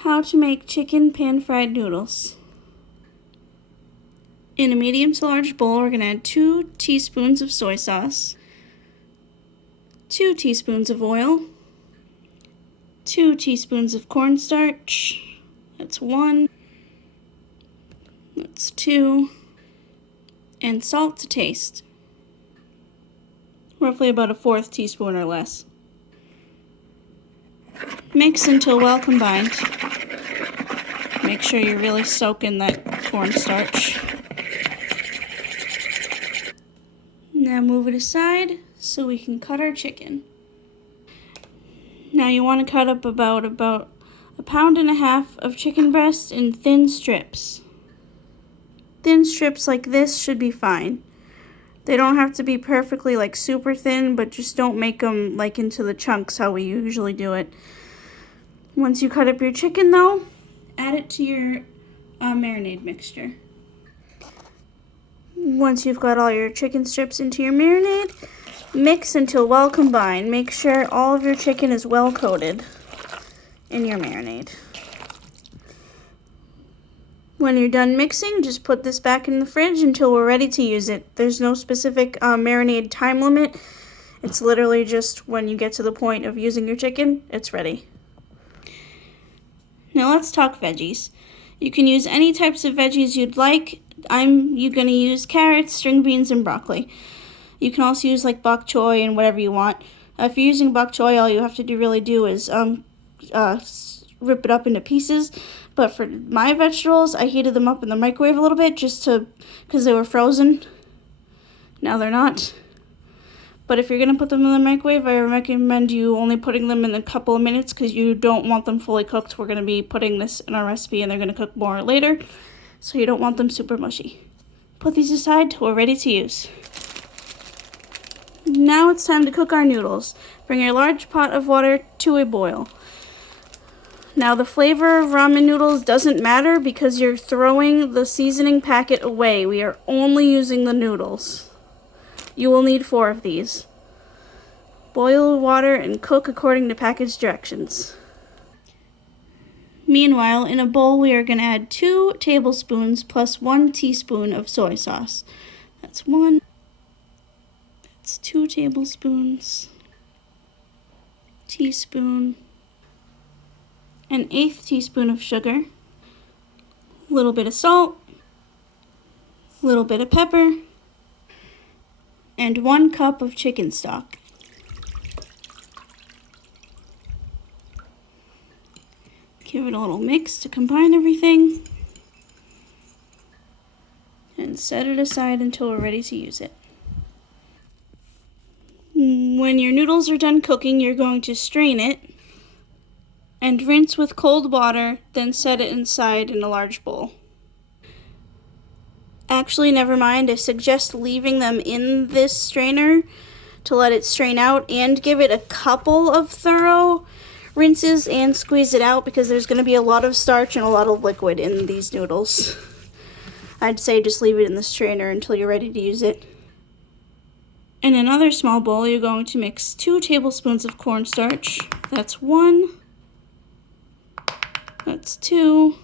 How to make chicken pan-fried noodles. In a medium to large bowl, we're going to add 2 teaspoons of soy sauce, 2 teaspoons of oil, 2 teaspoons of cornstarch, that's 1, that's 2, and salt to taste, roughly about a 1/4 teaspoon or less. Mix until well combined. Make sure you're really soaking that cornstarch. Now move it aside so we can cut our chicken. Now you want to cut up about 1.5 pounds of chicken breast in thin strips. Thin strips like this should be fine. They don't have to be perfectly like super thin, but just don't make them like into the chunks how we usually do it. Once you cut up your chicken though, add it to your marinade mixture. Once you've got all your chicken strips into your marinade, mix until well combined. Make sure all of your chicken is well coated in your marinade. When you're done mixing, just put this back in the fridge until we're ready to use it. There's no specific marinade time limit. It's literally just when you get to the point of using your chicken, it's ready. Now let's talk veggies. You can use any types of veggies you'd like. I'm going to use carrots, string beans, and broccoli. You can also use like bok choy and whatever you want. If you're using bok choy, all you have to do is rip it up into pieces. But for my vegetables, I heated them up in the microwave a little bit because they were frozen. Now they're not. But if you're going to put them in the microwave, I recommend you only putting them in a couple of minutes because you don't want them fully cooked. We're going to be putting this in our recipe and they're going to cook more later. So you don't want them super mushy. Put these aside till we're ready to use. Now it's time to cook our noodles. Bring a large pot of water to a boil. Now the flavor of ramen noodles doesn't matter because you're throwing the seasoning packet away. We are only using the noodles. You will need 4 of these. Boil water and cook according to package directions. Meanwhile, in a bowl, we are going to add 2 tablespoons plus 1 teaspoon of soy sauce. That's 1. That's 2 tablespoons. Teaspoon. An 1/8 teaspoon of sugar. A little bit of salt. A little bit of pepper. And 1 cup of chicken stock. Give it a little mix to combine everything. And set it aside until we're ready to use it. When your noodles are done cooking, you're going to strain it and rinse with cold water, then set it inside in a large bowl. Actually, never mind. I suggest leaving them in this strainer to let it strain out and give it a couple of thorough rinses and squeeze it out because there's going to be a lot of starch and a lot of liquid in these noodles. I'd say just leave it in the strainer until you're ready to use it. In another small bowl, you're going to mix 2 tablespoons of cornstarch. That's 1. That's 2.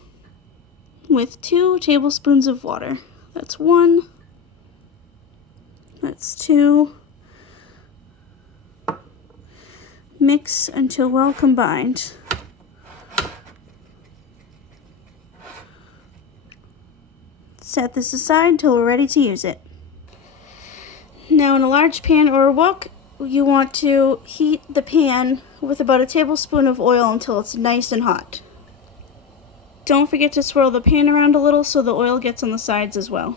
With 2 tablespoons of water. That's 1. That's 2. Mix until well combined. Set this aside till we're ready to use it. Now in a large pan or a wok, you want to heat the pan with about 1 tablespoon of oil until it's nice and hot. Don't forget to swirl the pan around a little so the oil gets on the sides as well.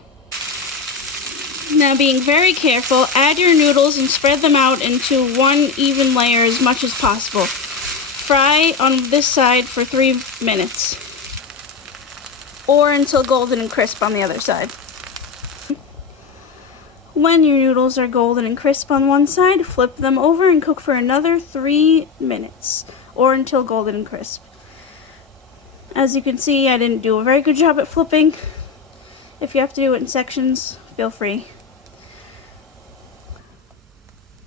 Now being very careful, add your noodles and spread them out into 1 even layer as much as possible. Fry on this side for 3 minutes. Or until golden and crisp on the other side. When your noodles are golden and crisp on one side, flip them over and cook for another 3 minutes. Or until golden and crisp. As you can see, I didn't do a very good job at flipping. If you have to do it in sections, feel free.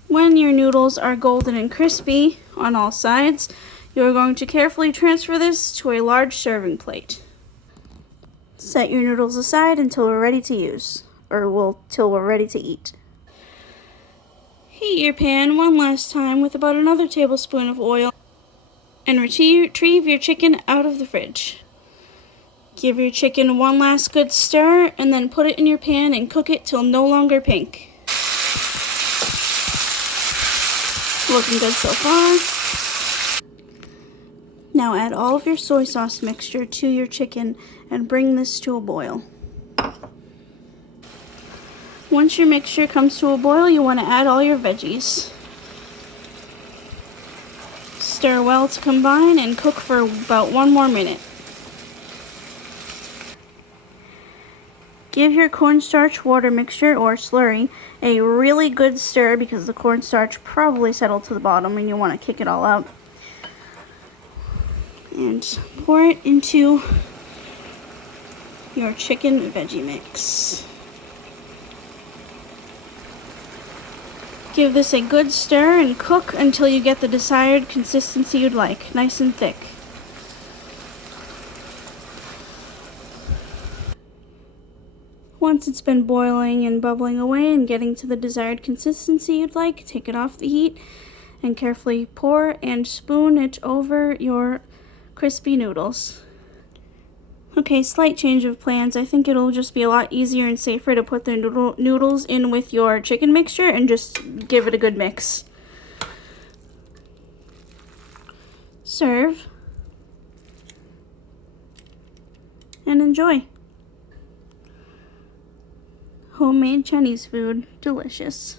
When your noodles are golden and crispy on all sides, You are going to carefully transfer this to a large serving plate. Set your noodles aside until we're ready to use, till we're ready to eat. Heat your pan one last time with about another tablespoon of oil and retrieve your chicken out of the fridge. Give your chicken one last good stir and then put it in your pan and cook it till no longer pink. Looking good so far. Now add all of your soy sauce mixture to your chicken and bring this to a boil. Once your mixture comes to a boil, you want to add all your veggies. Stir well to combine and cook for about 1 more minute. Give your cornstarch water mixture or slurry a really good stir because the cornstarch probably settled to the bottom and you want to kick it all out. And pour it into your chicken veggie mix. Give this a good stir and cook until you get the desired consistency you'd like, nice and thick. Once it's been boiling and bubbling away and getting to the desired consistency you'd like, take it off the heat and carefully pour and spoon it over your crispy noodles. Okay, slight change of plans. I think it'll just be a lot easier and safer to put the noodles in with your chicken mixture and just give it a good mix. Serve and enjoy. Homemade Chinese food, delicious.